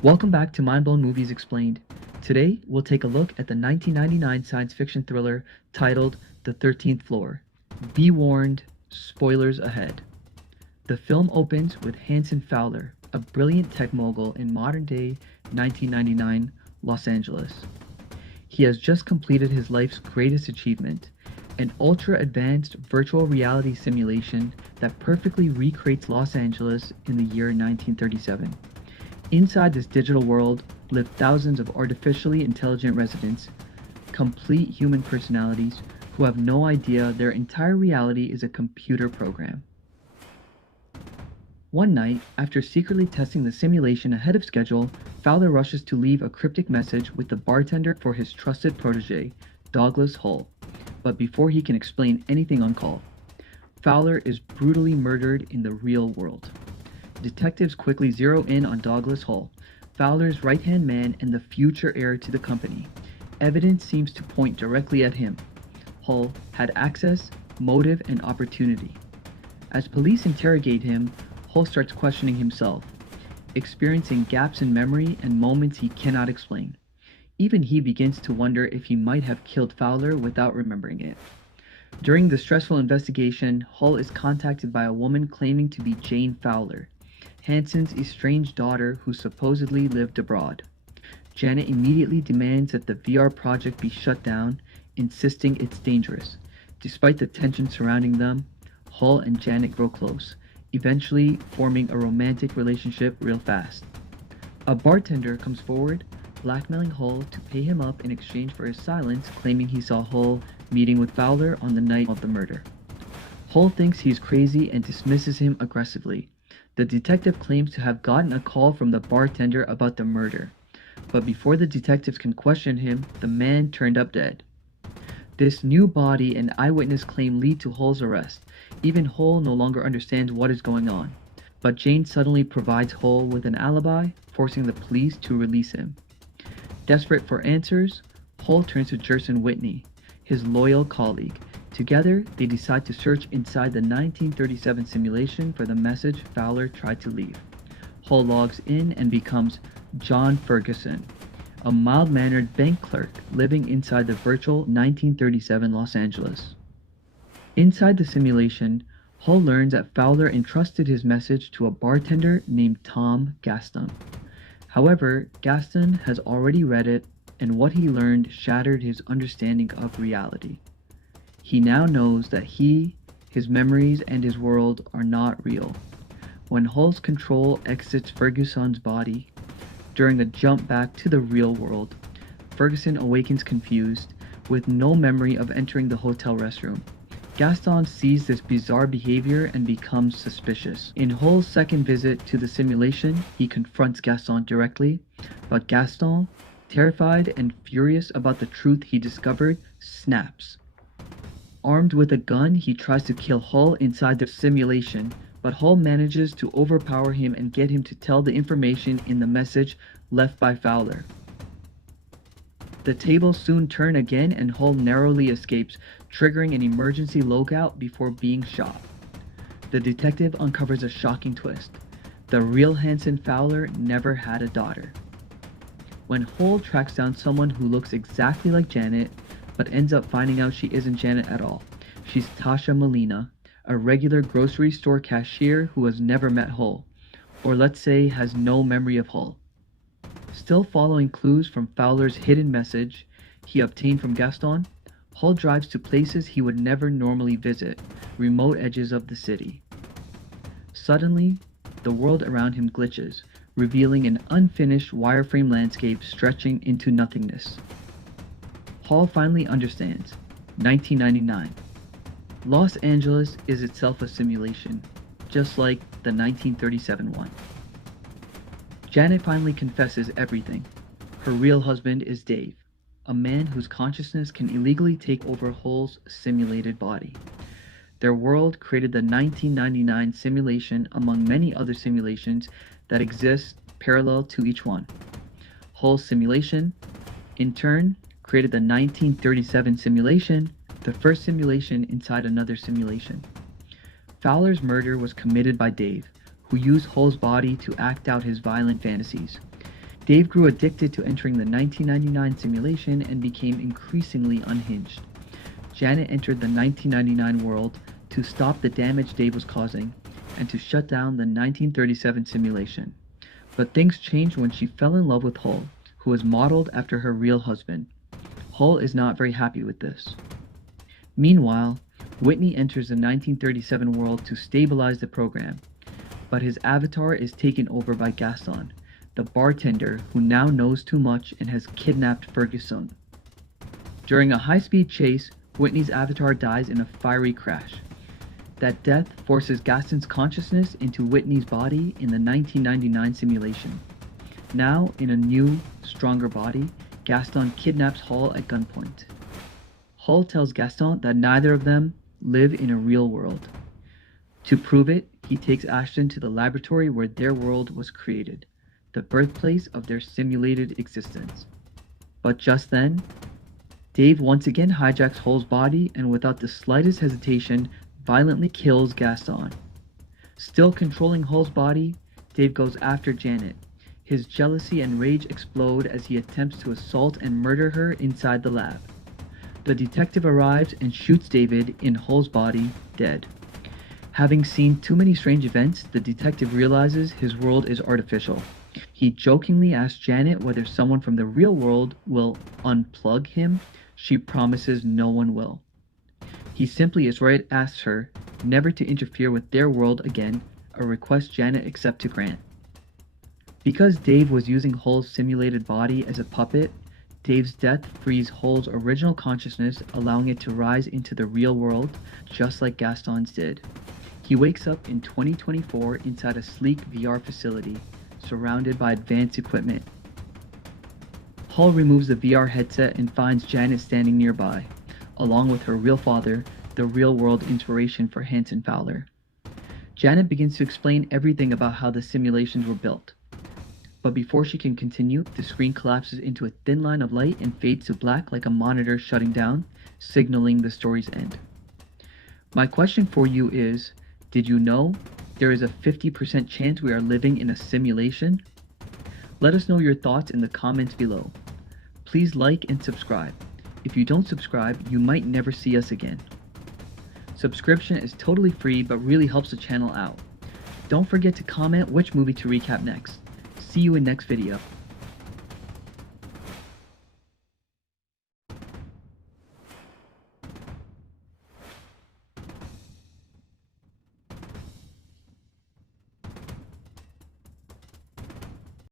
Welcome back to Mindblown Movies Explained. Today, we'll take a look at the 1999 science fiction thriller titled The 13th Floor. Be warned, spoilers ahead. The film opens with Hanson Fowler, a brilliant tech mogul in modern day 1999 Los Angeles. He has just completed his life's greatest achievement, an ultra advanced virtual reality simulation that perfectly recreates Los Angeles in the year 1937. Inside this digital world live thousands of artificially intelligent residents, complete human personalities who have no idea their entire reality is a computer program. One night, after secretly testing the simulation ahead of schedule, Fowler rushes to leave a cryptic message with the bartender for his trusted protege, Douglas Hull. But before he can explain anything on call, Fowler is brutally murdered in the real world. Detectives quickly zero in on Douglas Hull, Fowler's right-hand man and the future heir to the company. Evidence seems to point directly at him. Hull had access, motive, and opportunity. As police interrogate him, Hull starts questioning himself, experiencing gaps in memory and moments he cannot explain. Even he begins to wonder if he might have killed Fowler without remembering it. During the stressful investigation, Hull is contacted by a woman claiming to be Jane Fowler, Hanson's estranged daughter who supposedly lived abroad. Janet immediately demands that the VR project be shut down, insisting it's dangerous. Despite the tension surrounding them, Hull and Janet grow close, eventually forming a romantic relationship real fast. A bartender comes forward, blackmailing Hull to pay him up in exchange for his silence, claiming he saw Hull meeting with Fowler on the night of the murder. Hull thinks he's crazy and dismisses him aggressively. The detective claims to have gotten a call from the bartender about the murder, but before the detectives can question him, the man turned up dead. This new body and eyewitness claim lead to Hull's arrest. Even Hull no longer understands what is going on, but Jane suddenly provides Hull with an alibi, forcing the police to release him. Desperate for answers, Hull turns to Jerson Whitney, his loyal colleague. Together, they decide to search inside the 1937 simulation for the message Fowler tried to leave. Hull logs in and becomes John Ferguson, a mild-mannered bank clerk living inside the virtual 1937 Los Angeles. Inside the simulation, Hull learns that Fowler entrusted his message to a bartender named Tom Gaston. However, Gaston has already read it, and what he learned shattered his understanding of reality. He now knows that he, his memories, and his world are not real. When Hull's control exits Ferguson's body, during a jump back to the real world, Ferguson awakens confused, with no memory of entering the hotel restroom. Gaston sees this bizarre behavior and becomes suspicious. In Hull's second visit to the simulation, he confronts Gaston directly, but Gaston, terrified and furious about the truth he discovered, snaps. Armed with a gun, he tries to kill Hull inside the simulation, but Hull manages to overpower him and get him to tell the information in the message left by Fowler. The tables soon turn again and Hull narrowly escapes, triggering an emergency logout before being shot. The detective uncovers a shocking twist. The real Hanson Fowler never had a daughter. When Hull tracks down someone who looks exactly like Janet, but ends up finding out she isn't Janet at all. She's Tasha Molina, a regular grocery store cashier who has never met Hull, or let's say has no memory of Hull. Still following clues from Fowler's hidden message he obtained from Gaston, Hull drives to places he would never normally visit, remote edges of the city. Suddenly, the world around him glitches, revealing an unfinished wireframe landscape stretching into nothingness. Hull finally understands. 1999. Los Angeles is itself a simulation, just like the 1937 one. Janet finally confesses everything. Her real husband is Dave, a man whose consciousness can illegally take over Hull's simulated body. Their world created the 1999 simulation among many other simulations that exist parallel to each one. Hull's simulation, in turn, created the 1937 simulation, the first simulation inside another simulation. Fowler's murder was committed by Dave, who used Hull's body to act out his violent fantasies. Dave grew addicted to entering the 1999 simulation and became increasingly unhinged. Janet entered the 1999 world to stop the damage Dave was causing and to shut down the 1937 simulation. But things changed when she fell in love with Hull, who was modeled after her real husband. Hull is not very happy with this. Meanwhile, Whitney enters the 1937 world to stabilize the program, but his avatar is taken over by Gaston, the bartender who now knows too much and has kidnapped Ferguson. During a high-speed chase, Whitney's avatar dies in a fiery crash. That death forces Gaston's consciousness into Whitney's body in the 1999 simulation. Now, in a new, stronger body, Gaston kidnaps Hull at gunpoint. Hull tells Gaston that neither of them live in a real world. To prove it, he takes Ashton to the laboratory where their world was created, the birthplace of their simulated existence. But just then, Dave once again hijacks Hull's body and without the slightest hesitation, violently kills Gaston. Still controlling Hull's body, Dave goes after Janet. His jealousy and rage explode as he attempts to assault and murder her inside the lab. The detective arrives and shoots David in Hull's body, dead. Having seen too many strange events, the detective realizes his world is artificial. He jokingly asks Janet whether someone from the real world will unplug him. She promises no one will. He simply asks her never to interfere with their world again, a request Janet accepts to grant. Because Dave was using Hull's simulated body as a puppet, Dave's death frees Hull's original consciousness, allowing it to rise into the real world, just like Gaston's did. He wakes up in 2024 inside a sleek VR facility, surrounded by advanced equipment. Hull removes the VR headset and finds Janet standing nearby, along with her real father, the real-world inspiration for Hanson Fowler. Janet begins to explain everything about how the simulations were built. But before she can continue, the screen collapses into a thin line of light and fades to black like a monitor shutting down, signaling the story's end. My question for you is, did you know there is a 50% chance we are living in a simulation? Let us know your thoughts in the comments below. Please like and subscribe. If you don't subscribe, you might never see us again. Subscription is totally free but really helps the channel out. Don't forget to comment which movie to recap next. See you in next video.